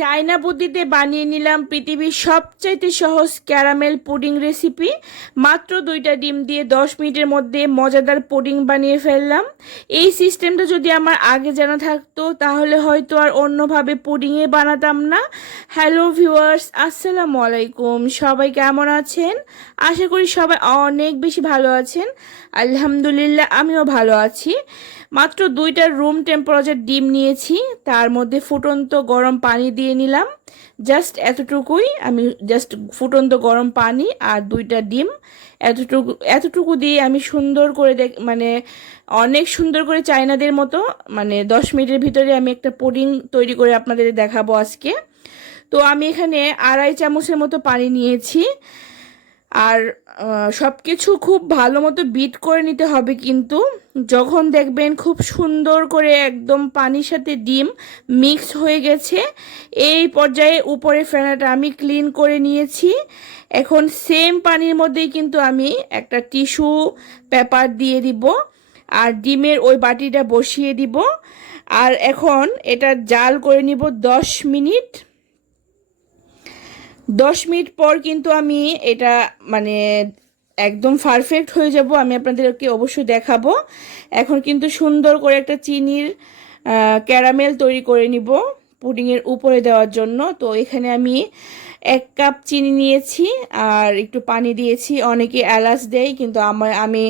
China বুদ্ধিতে বানিয়ে নিলাম পৃথিবীর সবচাইতে সহজ ক্যারামেল পুডিং রেসিপি। মাত্র দুইটা ডিম দিয়ে দশ মিনিটের মধ্যে মজাদার পুডিং বানিয়ে ফেললাম। এই সিস্টেমটা যদি আমার আগে জানা থাকতো, তাহলে হয়তো আর অন্যভাবে পুডিংয়ে বানাতাম না। হ্যালো ভিউয়ার্স, আসসালামু আলাইকুম। সবাই কেমন আছেন? আশা করি সবাই অনেক বেশি ভালো আছেন। আলহামদুলিল্লাহ, আমিও ভালো আছি। মাত্র দুইটা রুম টেম্পারেচার ডিম নিয়েছি, তার মধ্যে ফুটন্ত গরম পানি দিয়ে নিলাম। জাস্ট এতটুকুই, আমি জাস্ট ফুটন্ত গরম পানি আর দুইটা ডিম। এতটুকু এতটুকু দিয়ে আমি সুন্দর করে দেখ মানে অনেক সুন্দর করে চায়নাদের মতো মানে দশ মিনিটের ভিতরে আমি একটা পুডিং তৈরি করে আপনাদের দেখাবো আজকে। তো আমি এখানে আড়াই চামচের মতো পানি নিয়েছি। আর সব কিছু খুব ভালো মতো বিট করে নিতে হবে কিন্তু। যখন দেখবেন খুব সুন্দর করে একদম পানির সাথে ডিম মিক্স হয়ে গেছে, এই পর্যায়ে উপরে ফেনাটা আমি ক্লিন করে নিয়েছি। এখন সেম পানির মধ্যেই কিন্তু আমি একটা টিস্যু পেপার দিয়ে দিব আর ডিমের ওই বাটিটা বসিয়ে দিব। আর এখন এটা জাল করে নিব দশ মিনিট। দশ মিনিট পর কিন্তু আমি এটা মানে একদম পারফেক্ট হয়ে যাব। আমি আপনাদেরকে অবশ্যই দেখাবো। এখন কিন্তু সুন্দর করে একটা চিনির ক্যারামেল তৈরি করে নিব পুডিংয়ের উপরে দেওয়ার জন্য। তো এখানে আমি এক কাপ চিনি নিয়েছি আর একটু পানি দিয়েছি। অনেকে এলাচ দেয়, কিন্তু আমার আমি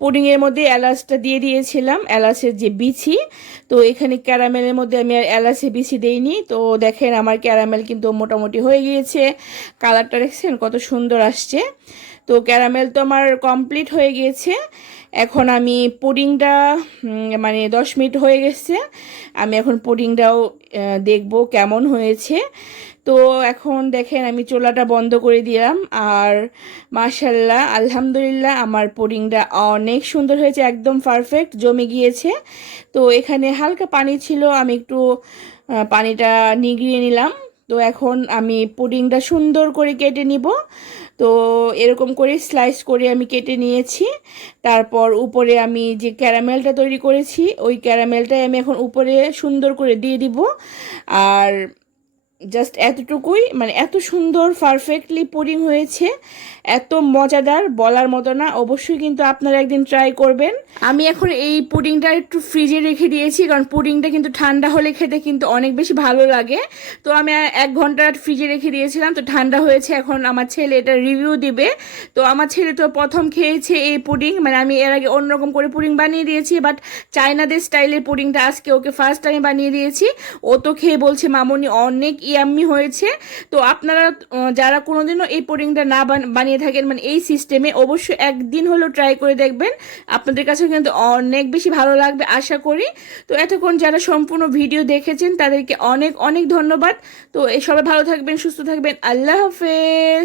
পুডিংয়ের মধ্যে এলাচটা দিয়ে দিয়েছিলাম, এলাচের যে বিছি তো এখানে ক্যারামেলের মধ্যে আমি আর এলাচে বিছি দেইনি। তো দেখেন আমার ক্যারামেল কিন্তু মোটামুটি হয়ে গিয়েছে। কালারটা দেখছেন কত সুন্দর আসছে। তো ক্যারামেল তো আমার কমপ্লিট হয়ে গিয়েছে। এখন আমি পুডিংটা মানে দশ মিনিট হয়ে গেছে। আমি এখন পুডিংটাও দেখব কেমন হয়েছে। তো এখন দেখেন আমি চোলাটা বন্ধ করে দিলাম। আর মাশাল্লাহ আলহামদুলিল্লাহ আমার পুডিংটা অনেক সুন্দর হয়েছে, একদম পারফেক্ট জমে গিয়েছে। তো এখানে হালকা পানি ছিল, আমি একটু পানিটা নিগড়িয়ে নিলাম। তো এখন আমি পুডিংটা সুন্দর করে কেটে নিব। তো এরকম করে স্লাইস করে আমি কেটে নিয়েছি। তারপর উপরে আমি যে ক্যারামেলটা তৈরি করেছি, ওই ক্যারামেলটাই আমি এখন উপরে সুন্দর করে দিয়ে দিব। আর জাস্ট এতটুকুই। মানে এত সুন্দর পারফেক্টলি পুডিং হয়েছে। এত মজাদার, বলার মতো না। অবশ্যই কিন্তু আপনারা একদিন ট্রাই করবেন। আমি এখন এই পুডিংটা একটু ফ্রিজে রেখে দিয়েছি, কারণ পুডিংটা কিন্তু ঠান্ডা হলে খেতে কিন্তু অনেক বেশি ভালো লাগে। তো আমি এক ঘণ্টা ফ্রিজে রেখে দিয়েছিলাম, তো ঠান্ডা হয়েছে। এখন আমার ছেলে এটা রিভিউ দিবে। তো আমার ছেলে তো প্রথম খেয়েছে এই পুডিং মানে আমি এর আগে অন্যরকম করে পুডিং বানিয়ে দিয়েছি বাট চায়নাদের স্টাইলের পুডিংটা আজকে ওকে ফার্স্ট টাইম বানিয়ে দিয়েছি। ও তো খেয়ে বলছে, মামনি, অনেক ইয়াম্মি হয়েছে। তো আপনারা যারা কোনোদিনও এই পুডিংটা না বানিয়ে থাকেন মানে এই সিস্টেমে অবশ্যই একদিন হলেও ট্রাই করে দেখবেন। আপনাদের কাছে কিন্তু অনেক বেশি ভালো লাগবে, আশা করি। তো এতক্ষণ যারা সম্পূর্ণ ভিডিও দেখেছেন, তাদেরকে অনেক অনেক ধন্যবাদ। তো সবাই ভালো থাকবেন, সুস্থ থাকবেন। আল্লাহ হাফেজ।